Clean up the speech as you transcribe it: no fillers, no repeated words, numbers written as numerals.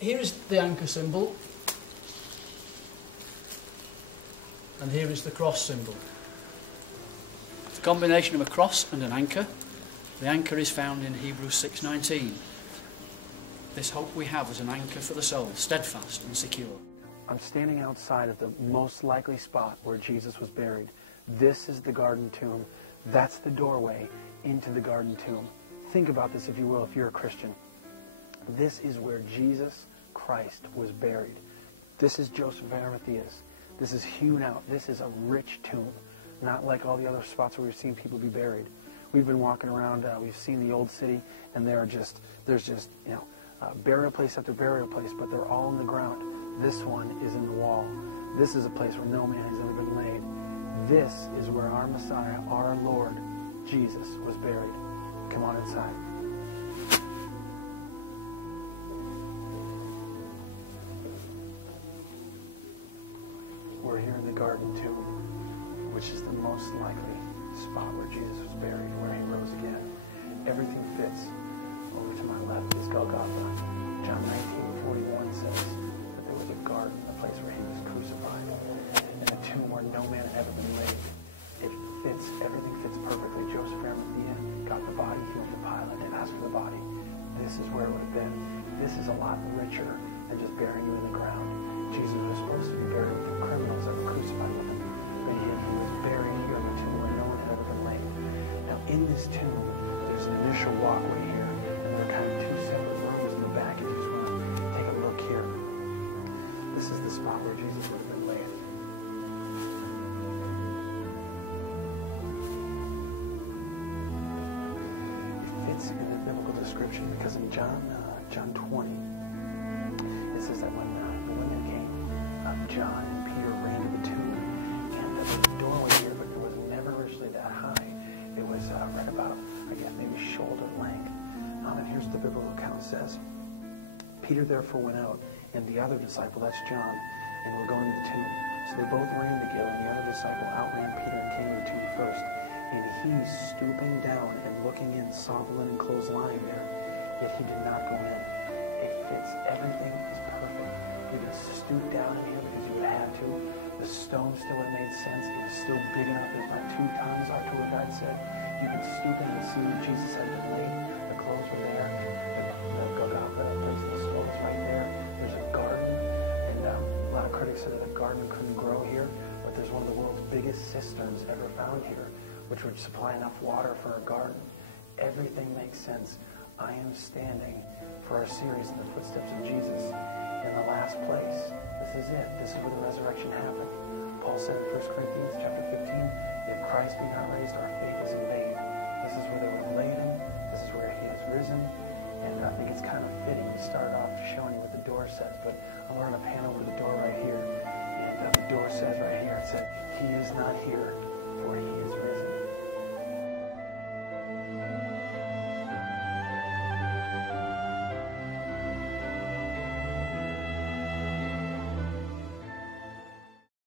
here is the anchor symbol, and here is the cross symbol. It's a combination of a cross and an anchor. The anchor is found in Hebrews 6:19. This hope we have as an anchor for the soul, steadfast and secure. I'm standing outside of the most likely spot where Jesus was buried. This is the garden tomb. That's the doorway into the garden tomb. Think about this, if you will, if you're a Christian. This is where Jesus Christ was buried. This is Joseph of Arimathea's. This is hewn out. This is a rich tomb, not like all the other spots where we've seen people be buried. We've been walking around, we've seen the old city, and there's just, burial place after burial place, but they're all in the ground. This one is in the wall. This is a place where no man has ever been laid. This is where our Messiah, our Lord, Jesus, was buried. Come on inside. We're here in the garden tomb, which is the most likely spot where Jesus was buried, where he rose again. Everything fits. Over to my left is Golgotha. John 19:41 says that there was a garden, a place where he was crucified, and a tomb where no man had ever been laid. It fits. Everything fits perfectly. Joseph of Arimathea got the body, he went to Pilate and asked for the body. This is where it would have been. This is a lot richer than just burying you in the ground. Jesus was supposed to be buried with the criminals that were crucified with him, but yet he was buried here in the tomb where no one had ever been laid. Now in this tomb, there's an initial walkway here, and there are kind of two separate rooms in the back. If you just want to take a look here, this is the spot where Jesus would have been laid. It fits in the biblical description because in John 20, it says that when the women came, John and Peter ran to the tomb, and there was a doorway here, but it was never originally that high. It was right about, I guess, maybe shoulder length. And here's what the biblical account says. Peter therefore went out, and the other disciple, that's John, and were going to the tomb. So they both ran together, and the other disciple outran Peter and came to the tomb first. And he, stooping down and looking in, saw the linen clothes lying there, yet he did not go in. It fits. Everything is perfect. You can stoop down in here because you would have to. The stone still would have made sense. It was still big enough. There's not 2 times, our tour guide said. You could stoop in and see where Jesus had been laid. The clothes were there. The Golgotha, the place of the skull was right there. There's a garden. And a lot of critics said that a garden couldn't grow here, but there's one of the world's biggest cisterns ever found here, which would supply enough water for a garden. Everything makes sense. I am standing for our series in the footsteps of Jesus in the last place. This is it. This is where the resurrection happened. Paul said in 1 Corinthians chapter 15, if Christ be not raised, our faith is in vain. This is where they would laid him. This is where he has risen. And I think it's kind of fitting to start off showing you what the door says. But I'm going to pan over the door right here. And the door says right here, it said, he is not here, for he is risen.